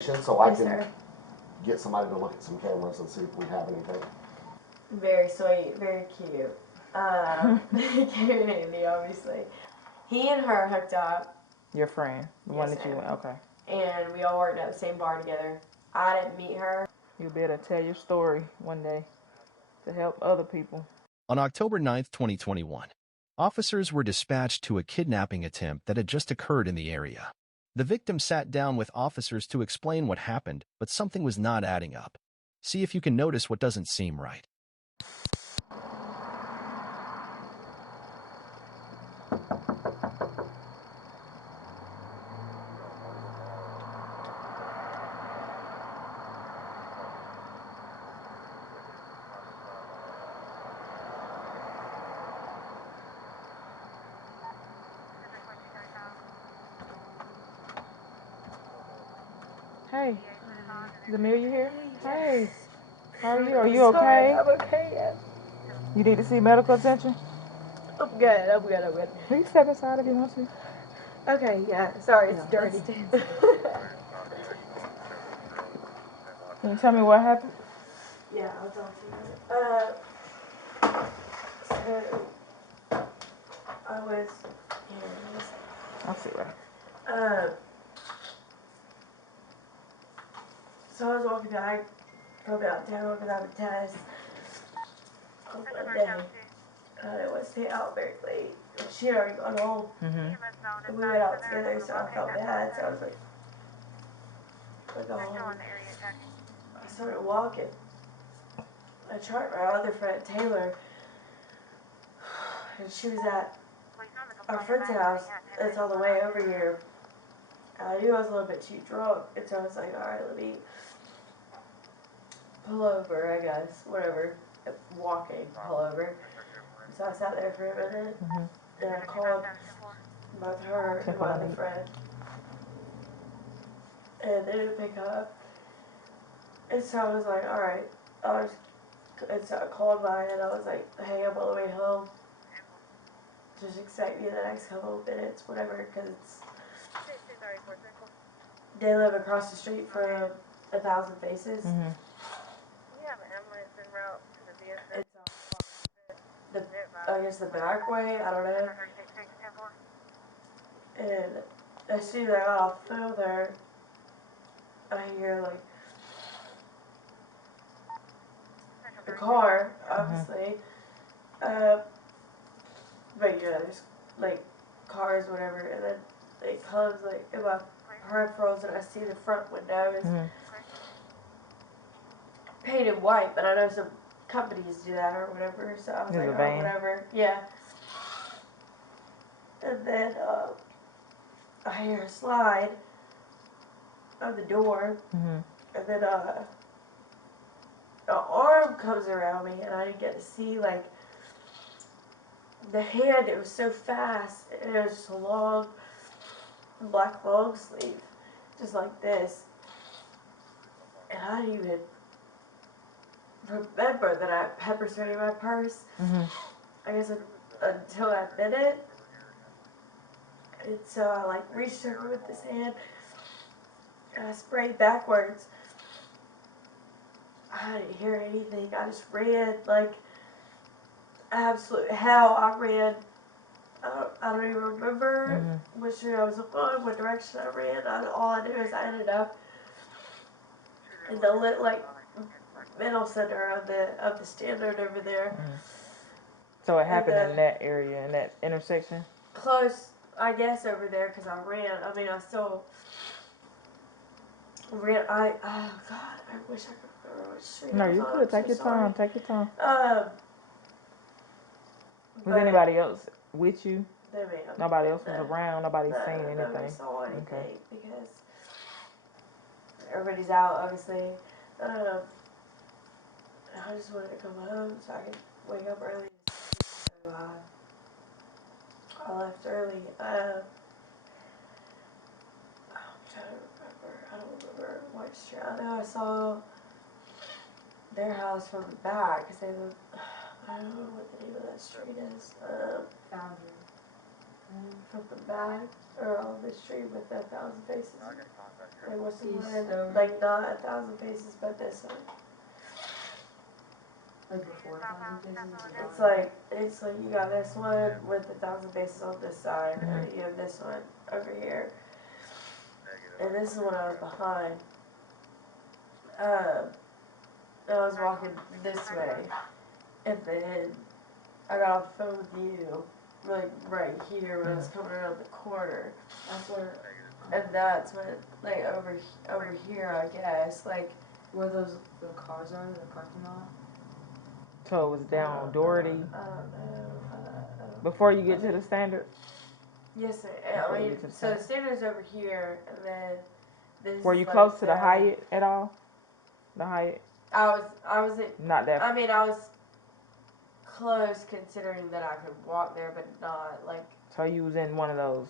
So I Yes, can sir. get somebody to look at some cameras and see if we have anything. Very sweet, very cute. Cute and Andy, obviously. He and her hooked up. Your friend, the Yes, one that you ma'am. went. Okay. And we all worked at the same bar together. I didn't meet her. You'll be able to tell your story one day to help other people. On October 9th, 2021, officers were dispatched to a kidnapping attempt that had just occurred in the area. The victim sat down with officers to explain what happened, but something was not adding up. See if you can notice what doesn't seem right. Hey, is Amelia here? Hey, how are you? Are you Sorry, okay? I'm okay, yeah. You need to see medical attention? I'm good, I'm good, I'm good. You can step aside if you want to. Okay, yeah, sorry, it's Yeah, dirty. Can you tell me what happened? Yeah, I'll talk to you. So I was here. I'll see right. So I was walking back from out of town because I have a test on Monday. It was stay out very late. She had already gone home. Mm-hmm. And we went out together, so I felt bad. So I was like go home. I started walking. I tried my other friend Taylor, and she was at our friend's house. That's all the way over here. I knew I was a little bit too drunk, and so I was like, all right, let me pull over, I guess, whatever. Walking, pull over. So I sat there for a minute, and I called both her and my other friend, and they didn't pick up. And so I was like, all right, and so I called mine, and I was like, hey, I'm on the way home. Just expect me in the next couple of minutes, whatever, because they live across the street from 1,000 Faces. Mm-hmm. It's I guess the back way, I don't know. And as soon as I got off the phone there, I hear like a car, obviously. But yeah, there's like cars, whatever, and then it comes like in my peripherals, and I see the front window is painted white, but I know some companies do that or whatever, so I was like, oh, whatever, yeah. And then I hear a slide of the door, and then an arm comes around me, and I didn't get to see like the hand. It was so fast, and it was just a long black long sleeve, just like this. And I didn't even remember that I had pepper spray in my purse. I guess until that minute. And so I like reached over with this hand, and I sprayed backwards. I didn't hear anything. I just ran like absolute hell. I ran. I don't even remember which street I was on, what direction I ran. All I knew is I ended up in the like middle center of the standard over there. So it happened in that area, in that intersection? Close, I guess, over there because I ran. I mean, I still ran. Oh God, I wish I could remember which street I was you on. could. Take your time. Take your time. Was anybody else with you? Nobody else was around. Nobody seen anything. Nobody saw anything because everybody's out, obviously. I just wanted to come home so I could wake up early. So I left early. I'm trying to remember. I don't remember what street. I know I saw their house from the back because they live. I don't know what the name of that street is. from the back or on the street with the 1,000 faces. Like what's the East one? over. Like not 1,000 faces, but this one. Like before 1,000 faces? It's like you got this one with 1,000 faces on this side, and then you have this one over here. And this is when I was behind. I was walking this way, and then I got off the phone with you, like right here when I was coming around the corner. That's where, And that's when, like over here, I guess, like. where the cars are, the parking lot? So it was down Doherty I don't know. before you get to the standard. Yes, sir. Before I you mean, get to the so the standard's over here, and then this. Were is you like close to the Hyatt at all? The Hyatt? I was at. Not that. I mean, I was close considering that I could walk there, but not like. So you was in one of those.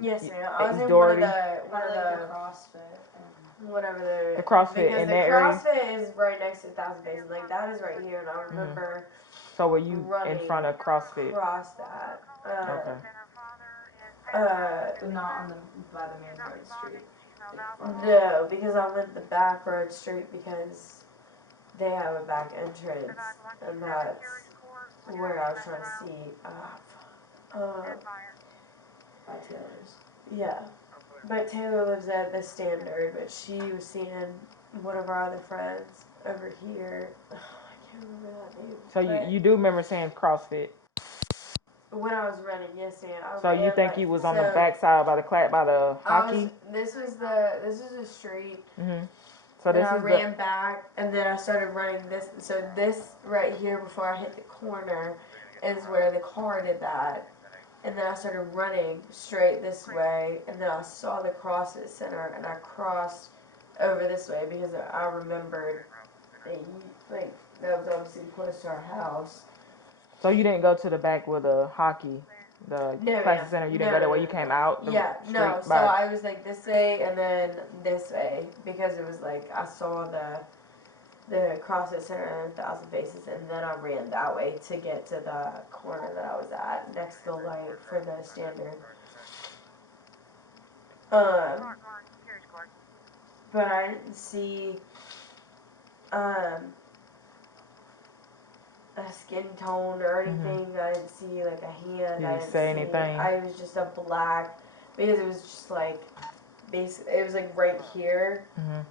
Yes, ma'am. I was East in Doherty? one By of like the the CrossFit and whatever The CrossFit because in the that area? CrossFit is right next to 1,000 Faces. Like that is right here, and I remember So were you in running front of CrossFit? across that. Okay. but not on the by the main road street. No, because I went the back road street because they have a back entrance, and that's where I was trying to see. By Taylor's. Yeah, but Taylor lives at the Standard, but she was seeing one of our other friends over here. I can't remember that name. So but you do remember saying CrossFit? when I was running, yes, ma'am. So you think you was on the back side by the hockey? This was the street. Mhm. Then So this I is ran back, and then I started running this. So this right here, before I hit the corner, is where the car did that. And then I started running straight this way, and then I saw the CrossFit Center, and I crossed over this way because I remembered that was obviously close to our house. So you didn't go to the back with the hockey, the No, classes ma'am. center. You didn't No, go that no, way. no, You no. came out the Yeah, street no. So by. I was like this way and then this way because it was like I saw the CrossFit Center and 1,000 Faces, and then I ran that way to get to the corner that I was at next to the light for the Standard. But I didn't see a skin tone or anything. I didn't see like a hand. Did I he didn't say see. anything? I was just a black because it was just like basically it was like right here. Mhm.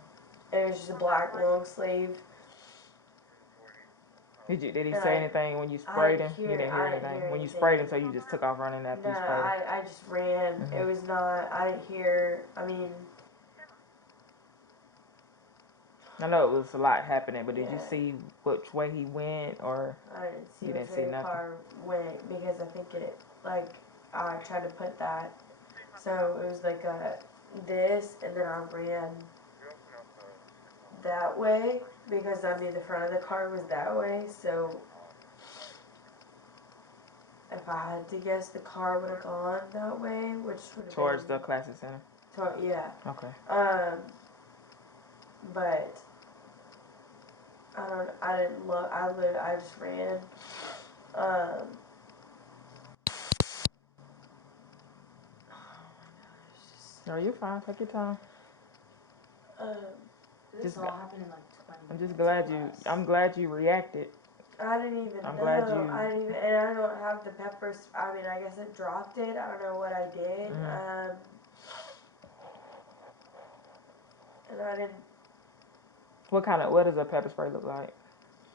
It was just a black long sleeve. Did he And say anything when you sprayed him? You didn't hear anything when you sprayed him, so you just took off running after No, you sprayed him. I just ran. It was not. I didn't hear. I mean. I know it was a lot happening, but did you Yeah. see which way he went, or I didn't see You which didn't see way the nothing? car went because I think it like I tried to put that so it was like this and then I ran that way because I knew the front of the car was that way, so if I had to guess the car would have gone that way, which would have towards been the classes center? yeah. Okay. But I didn't look. I just ran. No, you're fine. Take your time. This Just all happened in like 20 I'm minutes. just glad or you. less. I'm glad you reacted. I didn't even I'm know. glad you- I didn't even, and I don't have the peppers. I mean, I guess it dropped it. I don't know what I did. And I didn't. What does a pepper spray look like?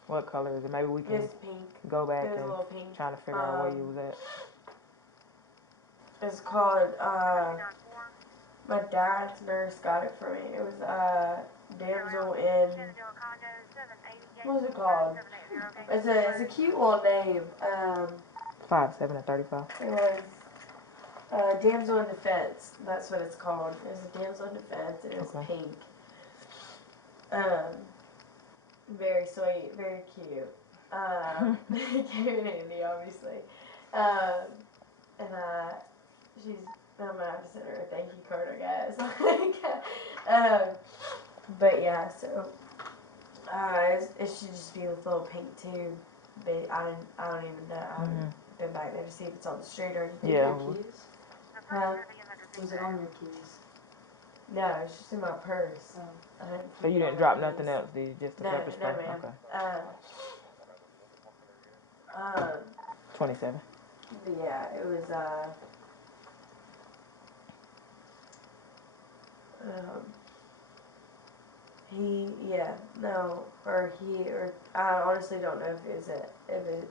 What color is it? Maybe we can It's pink. go back It was a and little pink. trying to figure out where you was at. It's called. My dad's nurse got it for me. It was damsel in. What was it called? It's a cute little name. 5'7" and 35. It was damsel in defense. That's what it's called. It was a damsel in defense, and it was Okay. pink. Very sweet, very cute. Cute and handy, obviously. And she's. I'm gonna have to send her a thank you card, I guess. But yeah, so it should just be with a little pink tube. But I don't even know. I haven't been back there to see if it's on the street or anything. Yeah. Your keys? Huh? Was it on your keys? No, it's just in my purse. Oh. I didn't So you forget didn't my drop keys. nothing else, did you? Just the No, pepper no, spray? ma'am. Okay. 27. But yeah, it was I honestly don't know if it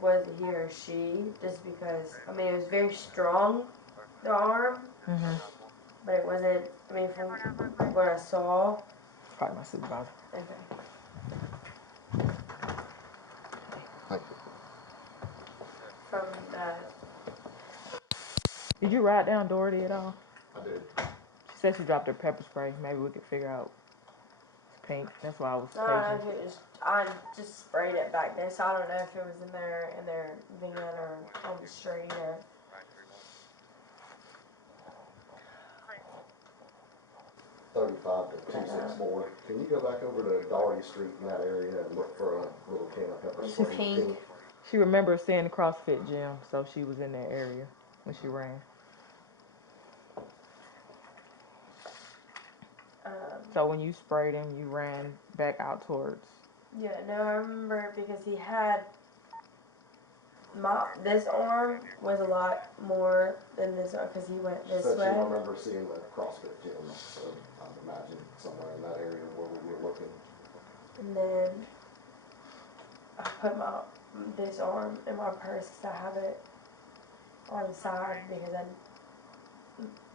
was he or she, just because, I mean, it was very strong, the arm, Mm-hmm. but it wasn't, I mean, from what I saw. Probably my supervisor. Okay. Thank you. From Did you write down Dorothy at all? I did. She said she dropped her pepper spray. Maybe we could figure out. It's pink. That's why I was no, patient. I just sprayed it back there, so I don't know if it was in their van or on the street or. 35 to 264. Can you go back over to Doherty Street in that area and look for a little can of pepper It's spray? pink. She remembers seeing the CrossFit gym, so she was in that area when she ran. So when you sprayed him, you ran back out towards. Yeah, no, I remember because he had this arm was a lot more than this arm because he went this Said she way. remember seeing the CrossFit gym, so I'd imagine somewhere in that area where we were looking. And then I put this arm in my purse because I have it on the side because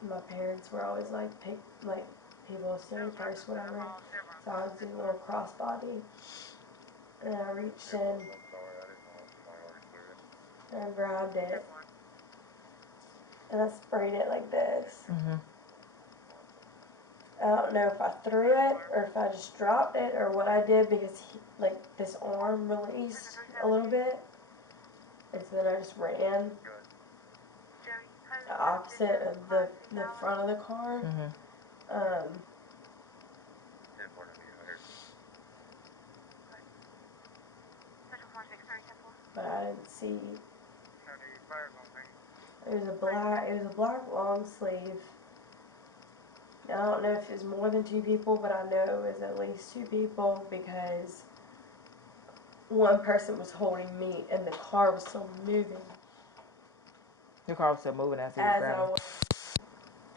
my parents were always like people steal your purse, whatever. So I was doing a little crossbody, and I reached in and I grabbed it, and I sprayed it like this. Mm-hmm. I don't know if I threw it or if I just dropped it or what I did because this arm released a little bit, and so then I just ran the opposite of the front of the car. Mm-hmm. But I didn't see. It was a black long sleeve. I don't know if it was more than 2 people, but I know it was at least 2 people because one person was holding me and the car was still moving. The car was still moving as he was As I grabbing. was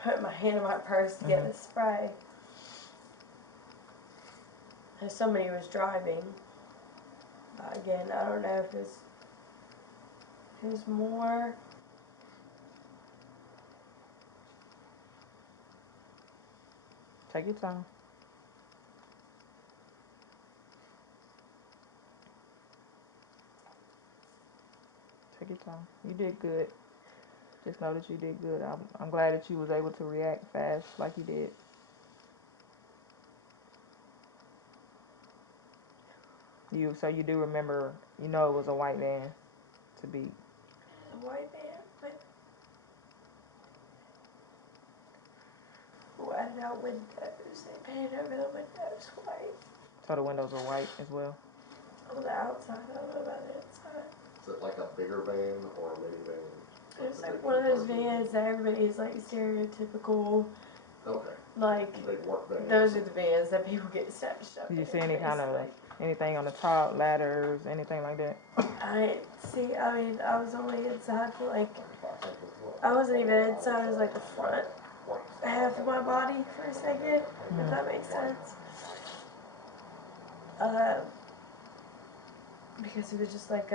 putting my hand in my purse to get the spray. And somebody was driving. But again, I don't know if it was more. Take your time. Take your time. You did good. Just know that you did good. I'm glad that you was able to react fast like you did. So you do remember, it was a white van to be. A white van with whited out windows. They painted over the windows white. So the windows were white as well. On the outside, I don't know about the inside. Is it like a bigger van or a minivan? It's like one of those vans that everybody's like stereotypical. Okay. Like Big work van. those are the vans that people get snatched up. Did you in, see any kind of basically. anything on the top, ladders, anything like that? I didn't see. I mean, I was only inside for I wasn't even inside. It was like the front half of my body for a second, if that makes sense. Because it was just like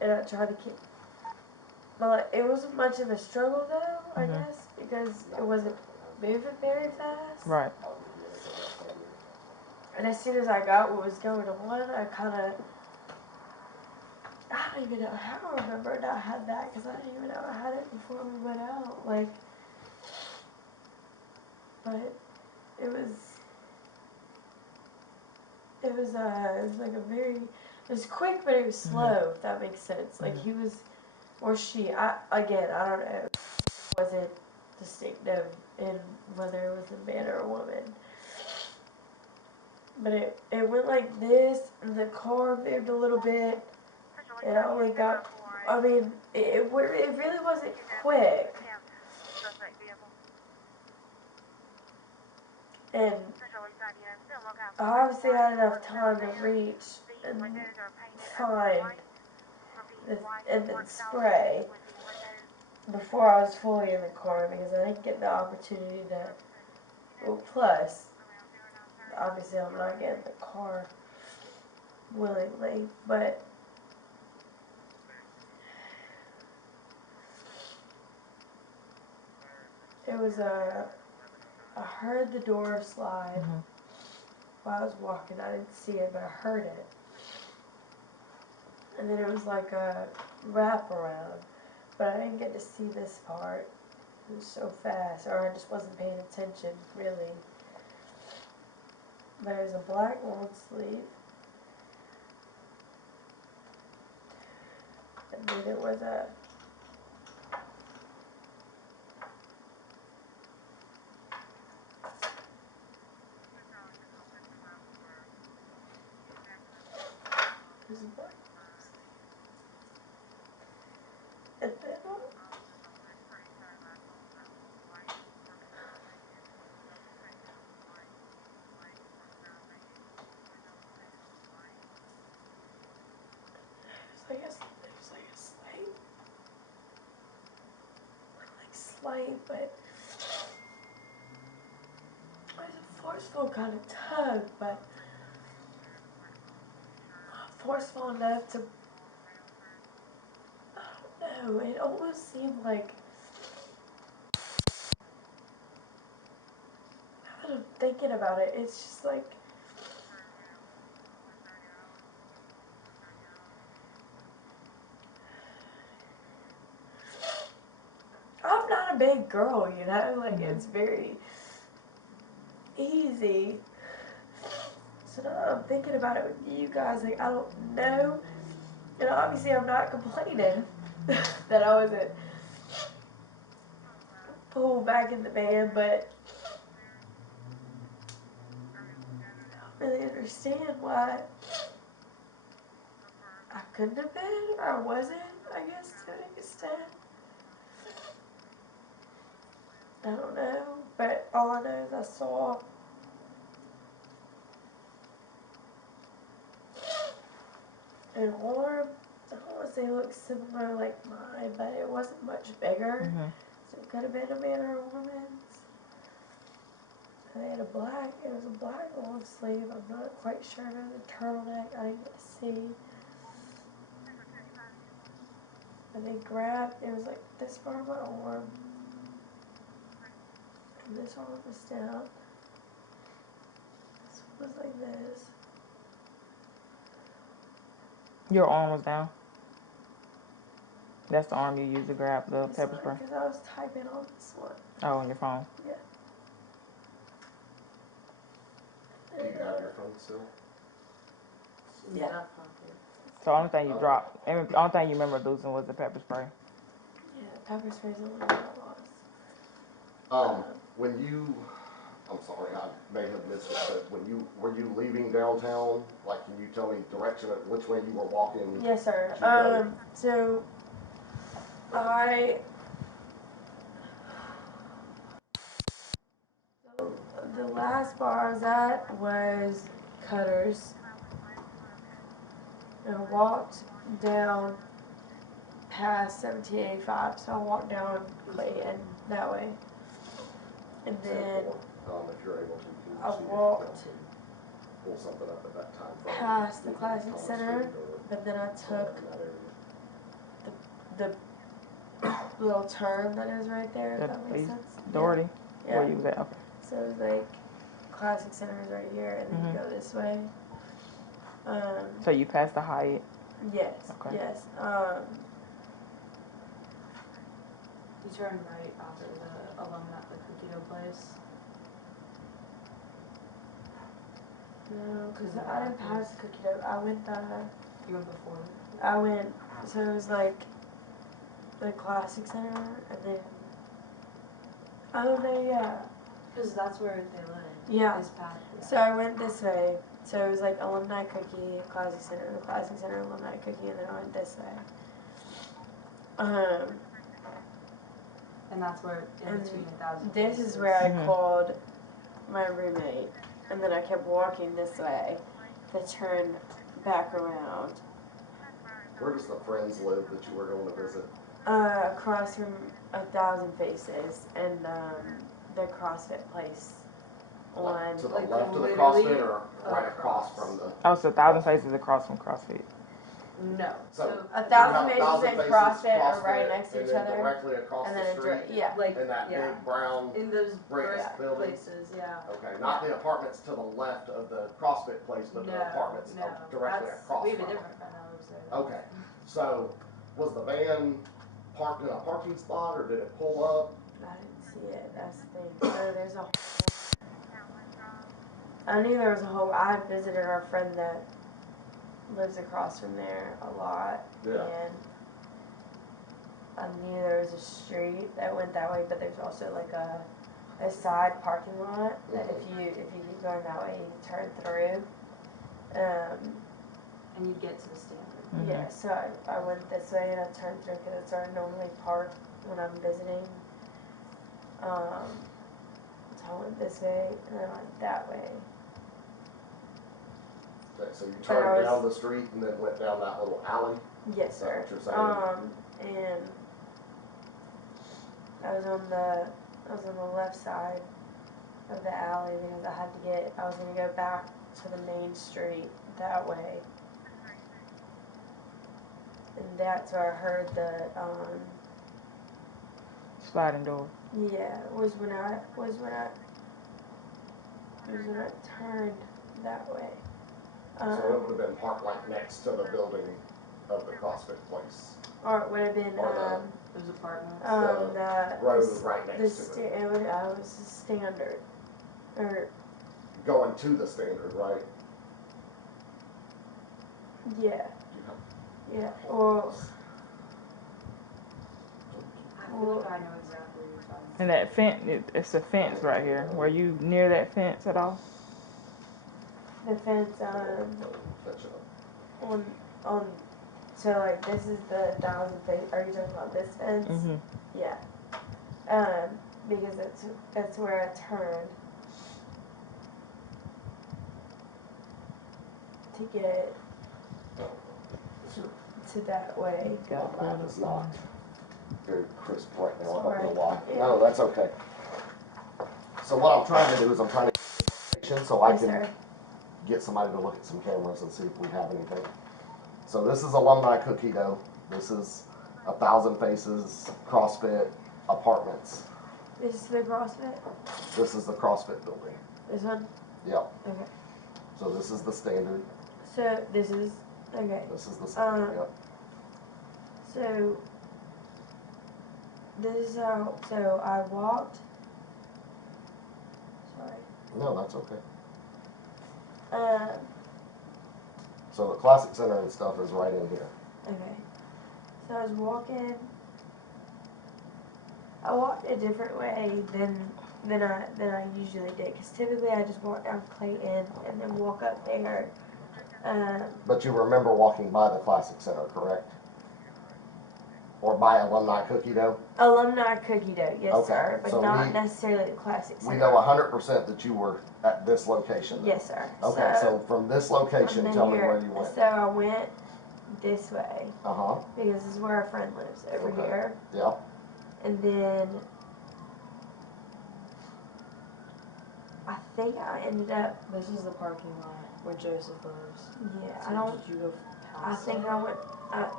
and I tried to keep. But it wasn't much of a struggle though, I guess, because it wasn't moving very fast. Right. And as soon as I got what was going on, I don't even know how I remembered I had that because I didn't even know I had it before we went out. But it was quick, but it was slow. If that makes sense. Like he was, or she. I don't know. It wasn't distinctive in whether it was a man or a woman. But it went like this, and the car moved a little bit, And I only got, I mean, it really wasn't quick. And I obviously had enough time to reach and find and then spray before I was fully in the car because I didn't get the opportunity to. Well, plus, obviously, I'm not getting the car willingly, but it was I heard the door slide while I was walking. I didn't see it, but I heard it. And then it was like a wraparound, but I didn't get to see this part. It was so fast, or I just wasn't paying attention, really. But it was a black long sleeve. And then it was a black. And then it was like a slight, but it was a forceful kind of tug, but forceful enough to, I don't know, it almost seemed like, now that I'm thinking about it, it's just like, I'm not a big girl, you know, like it's very easy. So now that I'm thinking about it with you guys, like I don't know, and obviously I'm not complaining that I wasn't pulled back in the van, but I don't really understand why I couldn't have been, or I wasn't, I guess, to an extent. I don't know, but all I know is I saw an arm. I don't want to say it looked similar like mine, but it wasn't much bigger. So it could have been a man or a woman's. And they had it was a black long sleeve. I'm not quite sure. It was a turtleneck. I didn't get to see. And they grabbed, it was like this part of my arm. And this arm was down. This one was like this. Your arm was down? That's the arm you used to grab the pepper spray? Because I was typing on this one. Oh, on your phone? Yeah. Do you have your phone still? Yeah. So the only thing you dropped, the only thing you remember losing was the pepper spray? Yeah, pepper spray's the only one I lost. When you, I'm sorry, I may have missed it, but were you leaving downtown? Like, can you tell me direction of which way you were walking? Yes, sir. So the last bar I was at was Cutter's. And I walked down past 1785, so I walked down Clayton that way. And then if you're able to, I see if walked you can pull something up at that time. past the Classic Center, but then I took the little turn that is right there, if that makes sense. Doherty? Yeah. Where you was at? Okay. So it was like Classic Center is right here, and then you go this way. So you passed the Hyatt? Yes. Okay. Yes. You turn right after the alone at the cookie dough place. No, because I didn't pass the cookie dough. I went You went before. I went. So it was like the Classic Center, and then. Oh no, yeah. Because that's where they live. Yeah. Is past. So I went this way. So it was like alumni cookie, classic center, the classic center, alumni cookie, and then I went this way. And that's where in And between 1,000. This Faces. is where I Mhm. called my roommate, and then I kept walking this way to turn back around. Where does the friends live that you were going to visit? Across from 1,000 Faces and the CrossFit place Like, on. to the like, left of the literally CrossFit or right across across. from the? Oh, so 1,000 Faces across from CrossFit. No. So, 1,000 you have Faces and 1,000 CrossFit are CrossFit, right next to and each then other, directly across and the then street, yeah. like in that yeah. big brown. In those brick brick building? places, yeah. Okay, not the apartments to the left of the CrossFit place, but the apartments directly across We have a from it. different friend that lives there. Okay, so was the van parked in a parking spot or did it pull up? I didn't see it. That's the thing. So there's a. I knew there was a whole. I visited our friend that lives across from there a lot, Yeah. and I knew there was a street that went that way, but there's also like a side parking lot that if you keep going that way, you can turn through. And you'd get to the standard. Mhm. Yeah, so I went this way and I turned through because it's where I normally park when I'm visiting. So I went this way and then I went that way. Okay, so you But I turned down was- the street and then went down that little alley? Yes, Is that sir. what you're saying? And I was on the left side of the alley because I was gonna go back to the main street that way. And that's where I heard the Sliding door. yeah, was when I turned that way. So it would have been parked like next to the building of the CrossFit place. Or it would have been Or Those apartments. the road right the next to it. it was a standard or Going to the standard, right? yeah. Yeah. Well, I feel like I know exactly what you're talking about. And that fence, it's a fence right here. Were you near that fence at all? the fence Fetch it up. on so like this is the 1,000 face. Are you talking about this fence? Mm-hmm. Yeah. Because that's where I turned to get to that way. Got My map is not very crisp right now. I don't Sorry. know why. Yeah. No, that's okay. So what I'm trying to do is I'm trying to so I Yes, can sir. get somebody to look at some cameras and see if we have anything. So this is alumni cookie dough. This is 1,000 Faces CrossFit apartments. This is the CrossFit. This is the CrossFit building. This one. Yep. Okay. So this is the standard. So this is okay. This is the standard. Yep. So this is how. So I walked. Sorry. No, that's okay. Um. So the Classic Center and stuff is right in here. Okay. So I was walking. I walked a different way than I usually did, because typically I just walk down Clayton and then walk up there. But you remember walking by the Classic Center, correct? Or by Alumni Cookie Dough? Alumni cookie dough, yes Okay, sir, but so not we- necessarily the classic center. We know 100% that you were at this location. then. Yes sir. Okay, so from this location, I'm tell me here. where you went. So I went this way Uh-huh, because this is where our friend lives over Okay. here, yep. and then I think I ended up. This is the parking lot where Joseph lives. Yeah, So I don't. Did you go I past think it? I went,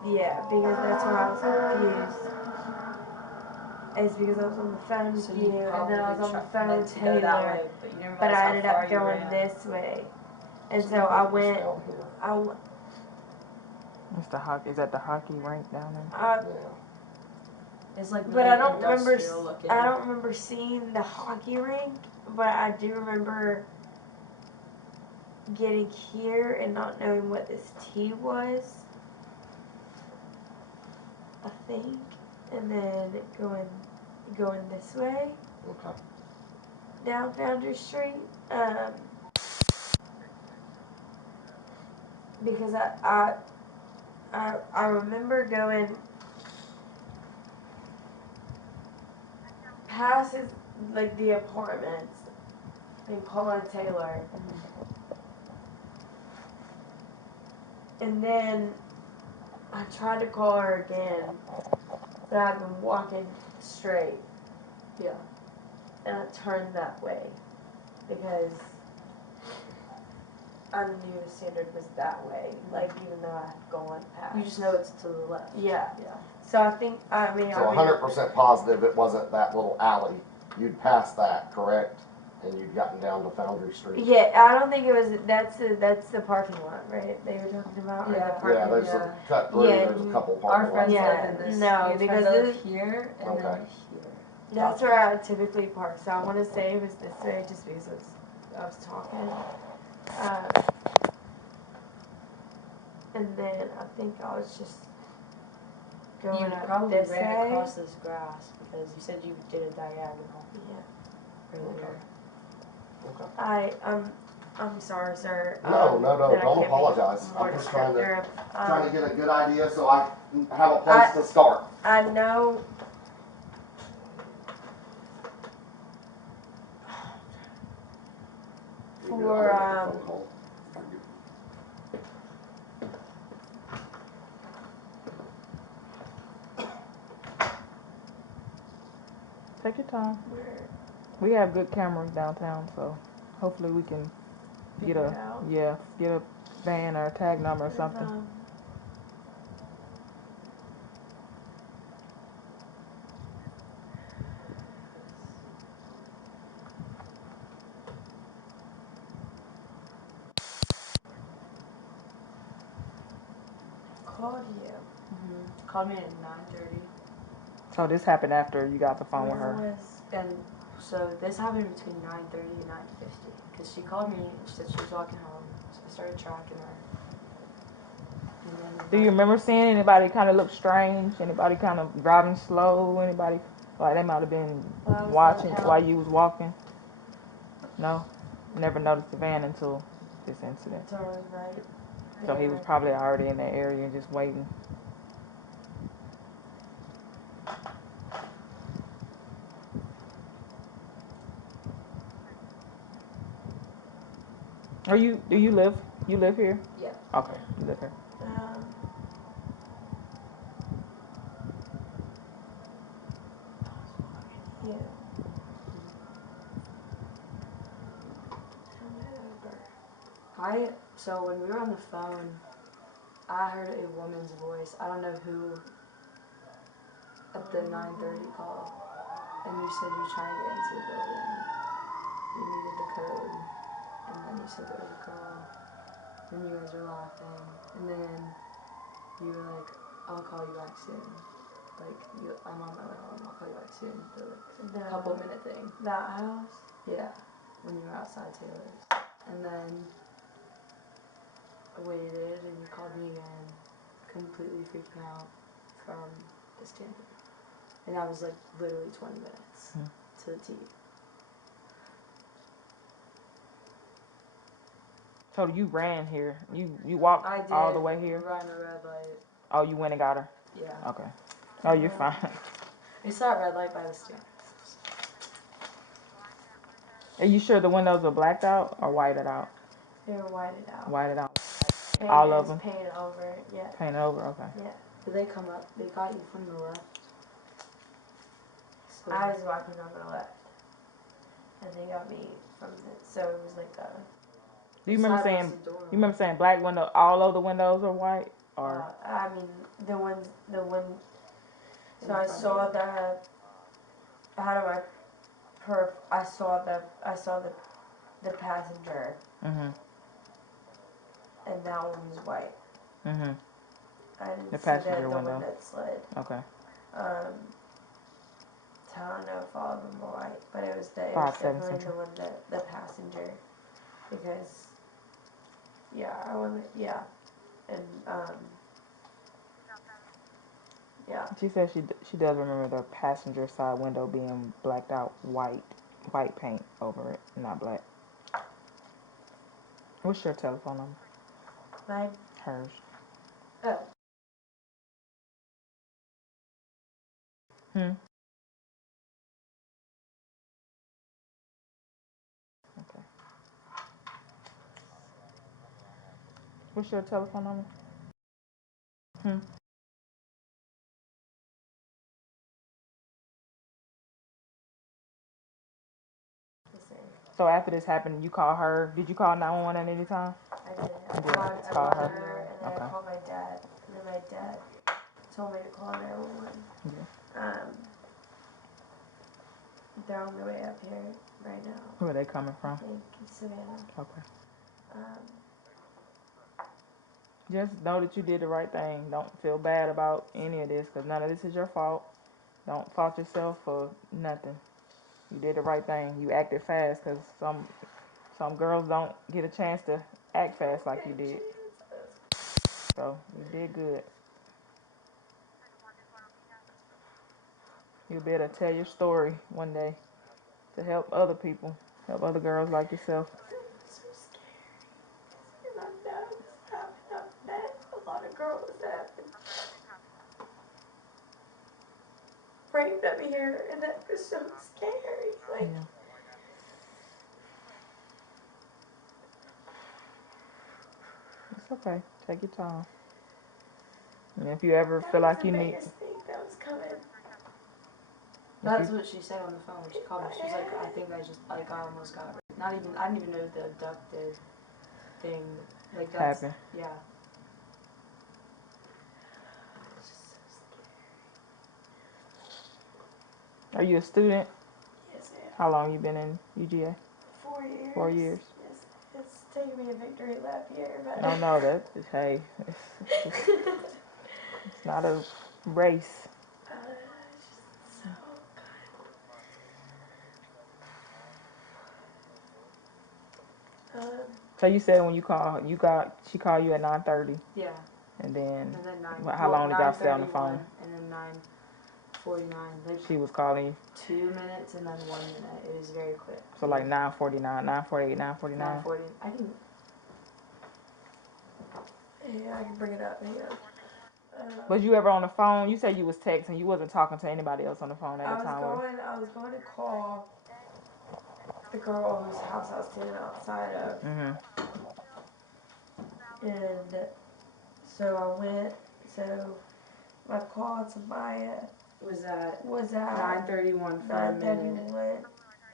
yeah, because that's where I was confused. It's because I was on the phone with So you, and then I was on the phone meant with to go that Taylor, way, but you never but realized I how ended far up you going ran. this way. And so you I went went, down here. I, w- It's the hockey. Is that the hockey rink down there? I- Yeah. It's like but really I don't remember, industrial looking. I don't remember seeing the hockey rink, but I do remember getting here and not knowing what this T was, I think, and then going this way. Okay. down Foundry Street. Because I remember going past his, like, the apartments and calling Taylor. And then I tried to call her again, but I'd been walking straight. Yeah. And I turned that way because I knew the standard was that way. Like, even though I had gone past. You just know it's to the left. Yeah. Yeah. So I think, I mean, So 100% positive it wasn't that little alley. You'd passed that, correct? And you'd gotten down to Foundry Street. Yeah, I don't think it was. That's the parking lot, right? They were talking about. Yeah. Or the parking Yeah, there's a cut through. Yeah. There's a couple Our parking friends lots. Yeah. live in this. No, your because friends live this- here and Okay. then here. That's where I typically park. So I want to say it was this way, just because I was talking. And then I think I was just going You up probably this ran way. across this grass because you said you did a diagonal Yeah. earlier. Okay. I'm sorry, sir. No, that I don't can't be apologize. more I'm just trying to descriptive. trying to get a good idea so I can have a place to start. I know. For Take your time. where We have good cameras downtown, so hopefully we can get figure it out. get a van or a tag number or There's, something. Called you. Called me at 9:30. So this happened after you got the phone with Where her. was? And so this happened between 9:30 and 9:50 because she called me and she said she was walking home. So I started tracking her. And then Do you remember seeing anybody kind of look strange? Anybody kind of driving slow? Anybody like they might have been Well, I was watching downtown. while you was walking? No, never noticed the van until this incident. So I was right. So he was there. probably already in that area just waiting. Do you live here? Yeah. Okay, you live here. Yeah. Turn it over. So when we were on the phone, I heard a woman's voice. I don't know who at the 9:30 call. And you said you were trying to get into the building. You needed the code. And then you said there was a girl. And you guys were laughing. And then you were like, I'll call you back soon. Like, I'm on my way home. I'll call you back soon. The couple minute thing. That house. Yeah. When you were outside Taylor's. And then I waited and you called me again. Completely freaking out from the standard. And that was like literally 20 minutes to the T. So you ran here. You walked I did all the way here. run a red light. Oh, you went and got her. Yeah. Okay. Oh, you're fine. We saw a red light by the standard. Are you sure the windows were blacked out or whited out? They were whited out. Whited out. Painted, All of them? Painted over it. Yeah. Painted over. Okay. Yeah. Did they come up? They got you from the left. So I was walking on the left, and they got me from the. So it was like a. Do you remember side saying? was the door. You remember saying black window? All of the windows are white, or I mean, the one. In So I front saw of you. the. How do I? I saw the passenger, mhm, and that one was white. mhm. I didn't The see passenger the window. one that slid. Okay. So I don't know if all of them were white, but it was Seven definitely Central. the one the passenger, because and yeah. She said she does remember the passenger side window being blacked out white. white paint over it, not black. What's your telephone number? Mine. Hers. Oh. Hmm. Okay. What's your telephone number? Hmm. So after this happened, you call her. Did you call 911 at any time? I did. You did. I Call called her. her, and then Okay. I called my dad, and then my dad told me to call 911. Yeah. They're on their way up here right now. Where are they coming from? I think Savannah. Okay. Um, Just know that you did the right thing. Don't feel bad about any of this, because none of this is your fault. Don't fault yourself for nothing. You did the right thing. You acted fast, because some girls don't get a chance to act fast like you did. So you did good. You'll be able to tell your story one day to help other people, help other girls like yourself. so scary. And I know this happened. I've met a lot of girls that have been framed up here, and that was so scary. Like, Yeah. It's okay. Take your time. And if you ever that feel was like the you need, biggest thing that was coming. That's what she said on the phone when she called me. She was like, I think I almost got raped. I didn't even know the abducted thing. Like, that's, happened. yeah. It's just so scary. Are you a student? Yes, I am. How long you been in UGA? 4 years. 4 years. Yes, it's taking me a victory lap here, but. No, that is, hey, it's not a race. It's just so good. So you said when she called you at 9:30, Yeah. and then And then how long did y'all stay on the phone? And then 9:49. Like She was calling you. 2 minutes and then 1 minute. It was very quick. So like 9:49, 9:48, 9:49. 9:40. I can. Yeah, I can bring it up. Hang on. Was you ever on the phone? You said you was texting. You wasn't talking to anybody else on the phone at the time. I was going to call the girl whose house I was standing outside of. And so I went. So my call to Maya Was at was at 9:31 for a minute. 9:31,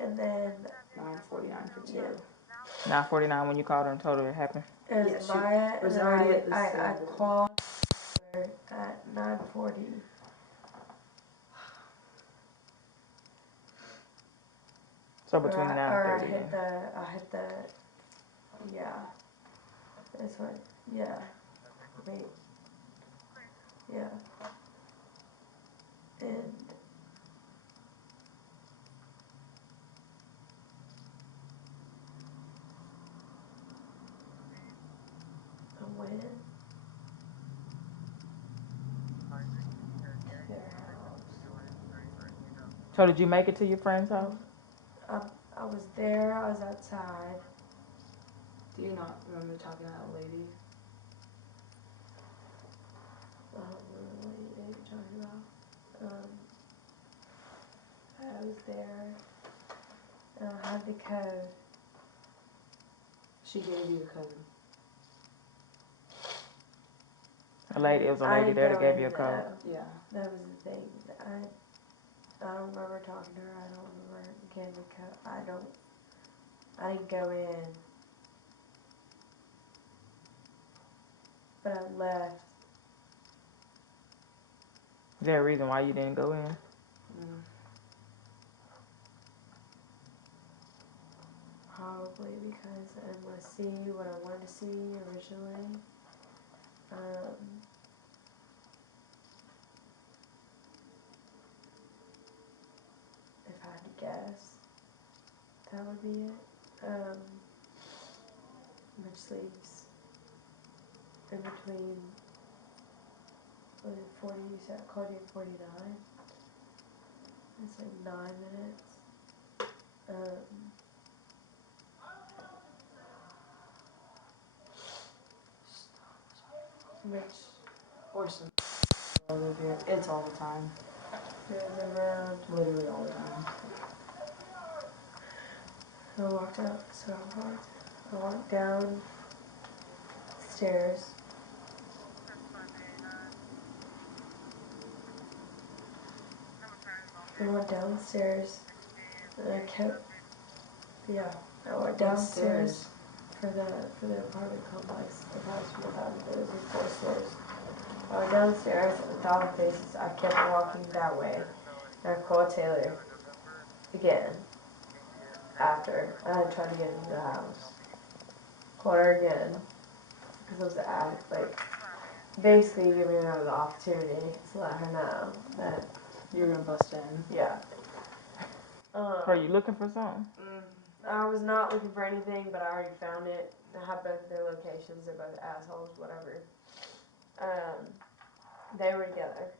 and then 9:49 for 2. Yeah. 9:49 when you called her and told her it happened. It was Yeah, Maya, was and already at the I stable. called her at 9:40. So between 9:30 I hit the, yeah. This one, yeah. Wait. Yeah. And I went to their house. So did you make it to your friend's house? I was there, I was outside. Do you not remember talking to that lady? I don't remember what you're talking about. I was there, and I had the code. She gave you the code. It was a lady there that gave you a code. Yeah. That was the thing. I don't remember talking to her. I don't remember getting the code. I didn't go in. But I left. Is there a reason why you didn't go in? Probably because I didn't want to see what I wanted to see originally. If I had to guess, that would be it. Which leaves in between, was it 40, you said I called you at 49? It's like 9 minutes. Which Or some live here. It's all the time. goes around. Literally all the time. I walked up, so I walked down stairs. I went downstairs, and I kept, I went downstairs for the apartment complex across from the fountain. There was these 4 stairs. I went downstairs, and 1,000 faces. I kept walking that way, and I called Taylor again after I had tried to get into the house. Called her again because I was basically giving her the opportunity to let her know that You're gonna bust in. yeah. Are you looking for something? I was not looking for anything, but I already found it. I have both their locations. They're both assholes, whatever. They were together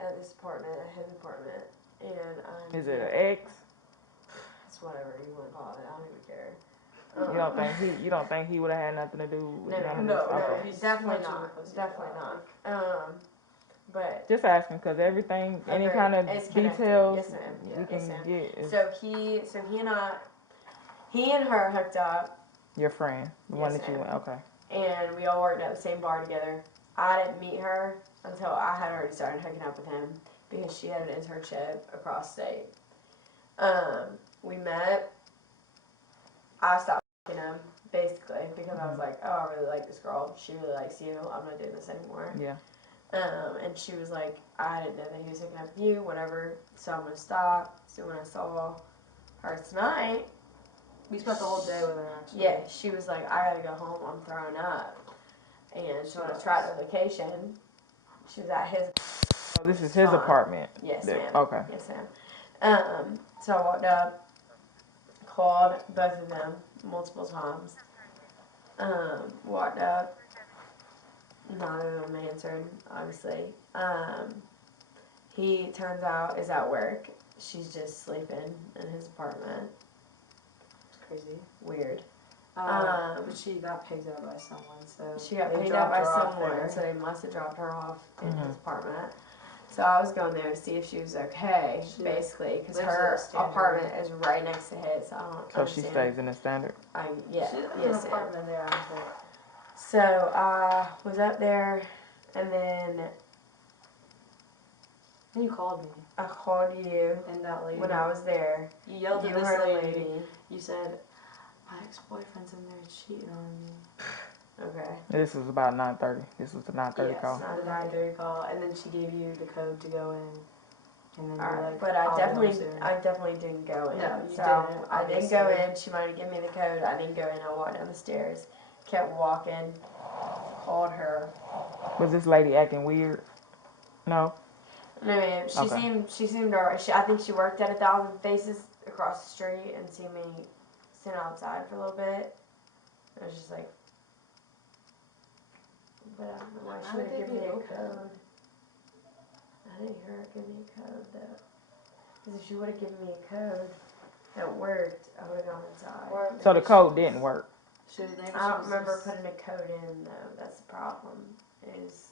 at this apartment, at his apartment, and Is it an ex? it's whatever you want to call it. I don't even care. You don't think he would have had nothing to do with none of No, this? Okay. he's definitely not. Definitely not. But Just asking because everything, any okay, kind of it's connected. details Yes, ma'am. we Yes, can ma'am. get is So he and her hooked up, your friend, the Yes, one that you ma'am. went. Okay. and we all worked at the same bar together. I didn't meet her until I had already started hooking up with him because she had an internship across state. We met. I stopped fucking him basically because I was like, oh, I really like this girl. She really likes you. I'm not doing this anymore. Yeah. And she was like, I didn't know that he was hooking up with you, whatever. So I'm gonna stop. So when I saw her tonight, We spent the whole day with her actually. yeah, she was like, I gotta go home. I'm throwing up. And so when I tried the location, she was at his. So this is his apartment. Yes, There. ma'am. Okay. Yes, ma'am. So I walked up, called both of them multiple times. Walked up, neither of them answered, obviously. He turns out is at work. She's just sleeping in his apartment. It's crazy. Weird. But she got picked up by someone, so She got they picked up by dropped her off someone, there. so they must have dropped her off in his apartment. So I was going there to see if she was okay, basically, because her apartment is right next to his. So I don't So understand. she stays in the standard. Yeah, She yes, has an ma'am. apartment there, I think. So I was up there, and then You called me. I called you And that lady. when I was there. You yelled You at this heard a lady. lady. You said, my ex-boyfriend's in there cheating on me. Okay. This was about 9:30. This was the 9:30 Yes. call. The 9:30 call, and then she gave you the code to go in. And then you were Alright, like, but I'll I be definitely home soon. didn't go in. No, you so didn't, I didn't go obviously. in. She might have given me the code. I didn't go in. I walked down the stairs, kept walking, called her. Was this lady acting weird? No. No, ma'am. She seemed alright. I think she worked at 1,000 Faces across the street and seen me sit outside for a little bit. I was just like, but I don't know why she would give me a code. I didn't hear her give me a code though. Because if she would have given me a code that worked, I would have gone inside. So the code didn't work. I don't remember putting a code in though. That's the problem. Is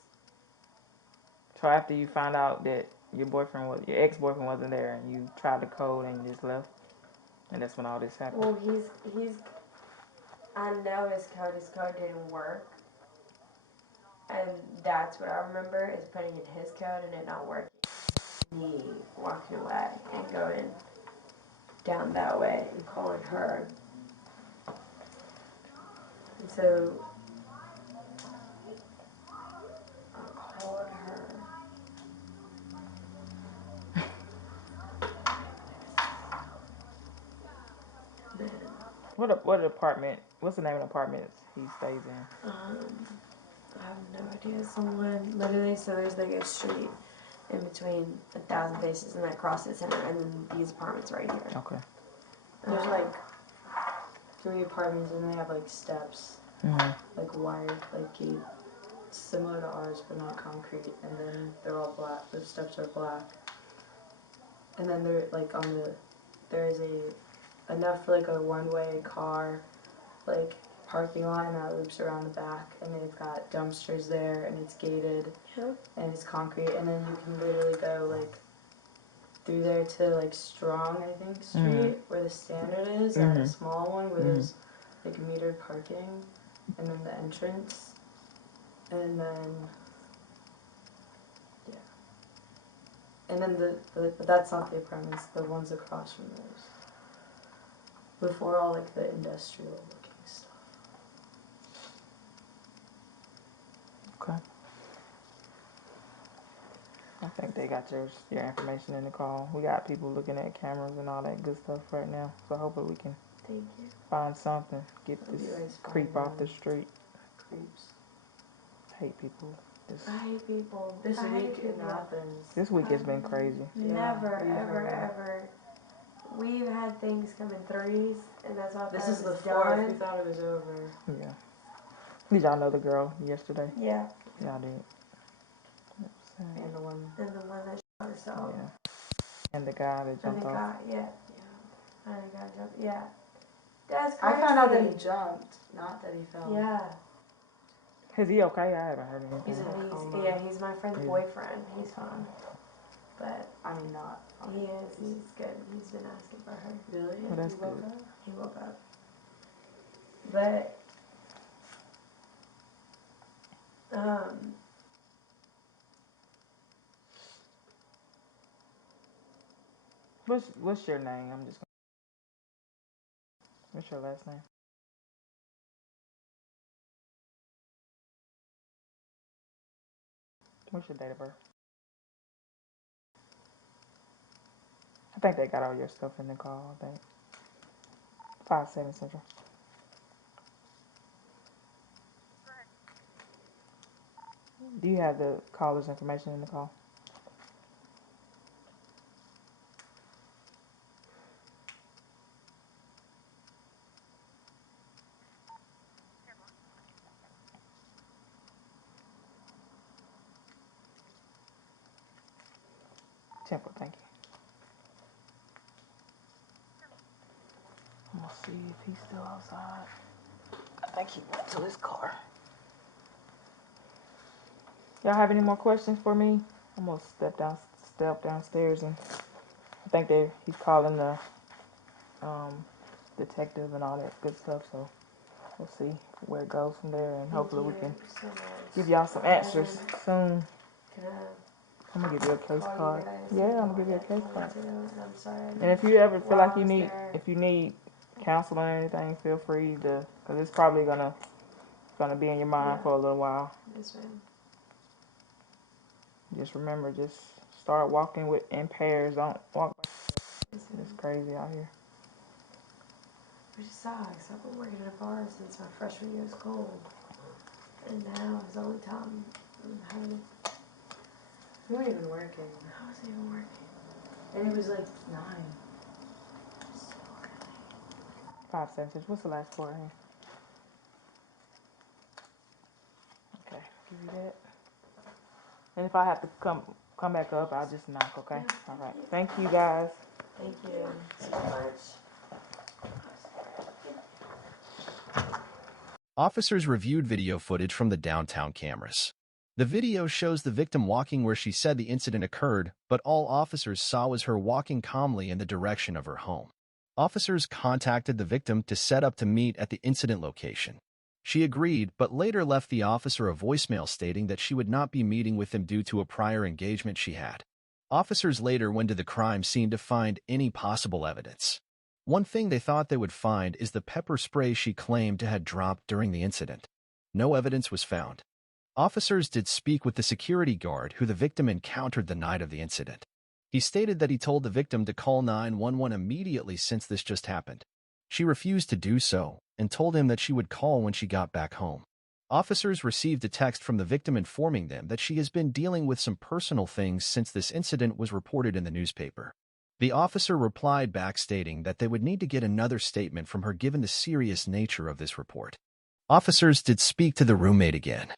So after you found out that your ex-boyfriend wasn't there, and you tried the code and you just left, and that's when all this happened. well, he's. I know his code. His code didn't work, and that's what I remember is putting in his code and it not working. Me walking away and going down that way and calling her. And so I called her. Then, What apartment? What's the name of the apartments he stays in? I have no idea. Someone literally, so there's like a street in between 1,000 Faces and that crosses center, and then these apartments right here. Okay. There's like 3 apartments and they have like steps, like wired, like gate, similar to ours but not concrete. And then they're all black. The steps are black. And then they're like there is a enough for like a one-way car, like parking lot, and that loops around the back, and they've got dumpsters there, and it's gated, Yep. and it's concrete, and then you can literally go like through there to like Strong, I think, Street, where the Standard is, and a small one where there's like metered parking, and then the entrance, and then and then but that's not the apartments, the ones across from those. Before all like the industrial looking stuff. Okay. I think they got your information in the call. We got people looking at cameras and all that good stuff right now. So hopefully we can Thank you. find something. Get Hope you this guys creep find off the street. Creeps. Hate people. I hate people. This I week hate in people. Athens. This week has been crazy. Never, we've ever, heard. ever. We've had things come in threes, and that's why I This thought is it the was fourth. done. We thought it was over. Yeah. Did y'all know the girl yesterday? Yeah, Y'all did. That's sad. And the one. and the one that shot herself. Yeah. And the guy that And jumped the off. guy, yeah. And the guy jumped, yeah. That's I crazy. found out that he jumped, not that he fell. Yeah. Is he okay? I haven't heard anything. He's in a coma. Yeah, he's my friend's Yeah. boyfriend. He's fine. But I mean, not. he is, he's good. He's been asking for her. Really? Well, that's He woke good. up? He woke up. But, What's your name? I'm just gonna. What's your last name? What's your date of birth? I think they got all your stuff in the call. I think 5-7 Central. Do you have the caller's information in the call? Temple, thank you. I'm gonna see if he's still outside. I think he went to his car. Y'all have any more questions for me? I'm gonna step downstairs, and I think he's calling the detective and all that good stuff. So we'll see where it goes from there, and hopefully we can so much. give y'all some answers soon. Can I'm gonna give you a case call you card. guys Yeah, and I'm gonna give you a all case that card. too? And I'm sorry. And if you ever feel While like I you was need, there. if you need counseling or anything, feel free to, cause it's probably gonna be in your mind Yeah. for a little while. Yes, ma'am. Just remember, just start walking in pairs. Don't walk. Yes, It's ma'am. crazy out here. Which sucks. I've been working at a bar since my freshman year of school. And now is the only time I'm having. You weren't even working. I wasn't even working. And it was like 9. So early. 5 cents. What's the last four here? Okay, give you that. And if I have to come back up, I'll just knock. Okay. Yeah, All right. Thank you guys. Thank you so much. Officers reviewed video footage from the downtown cameras. The video shows the victim walking where she said the incident occurred, but all officers saw was her walking calmly in the direction of her home. Officers contacted the victim to set up to meet at the incident location. She agreed, but later left the officer a voicemail stating that she would not be meeting with him due to a prior engagement she had. Officers later went to the crime scene to find any possible evidence. One thing they thought they would find is the pepper spray she claimed to have dropped during the incident. No evidence was found. Officers did speak with the security guard who the victim encountered the night of the incident. He stated that he told the victim to call 911 immediately since this just happened. She refused to do so and told him that she would call when she got back home. Officers received a text from the victim informing them that she has been dealing with some personal things since this incident was reported in the newspaper. The officer replied back stating that they would need to get another statement from her given the serious nature of this report. Officers did speak to the roommate again.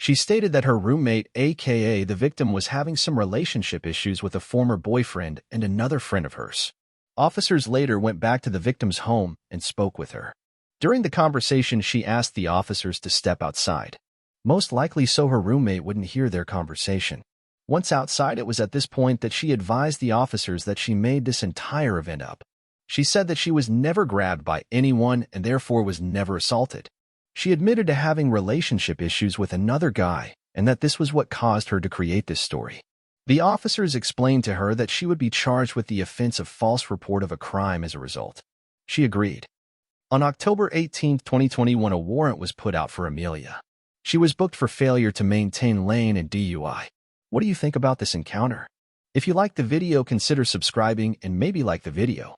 She stated that her roommate, aka the victim, was having some relationship issues with a former boyfriend and another friend of hers. Officers later went back to the victim's home and spoke with her. During the conversation, she asked the officers to step outside, most likely so her roommate wouldn't hear their conversation. Once outside, it was at this point that she advised the officers that she made this entire event up. She said that she was never grabbed by anyone and therefore was never assaulted. She admitted to having relationship issues with another guy and that this was what caused her to create this story. The officers explained to her that she would be charged with the offense of false report of a crime as a result. She agreed. On October 18, 2021, a warrant was put out for Amelia. She was booked for failure to maintain lane and DUI. What do you think about this encounter? If you liked the video, consider subscribing and maybe like the video.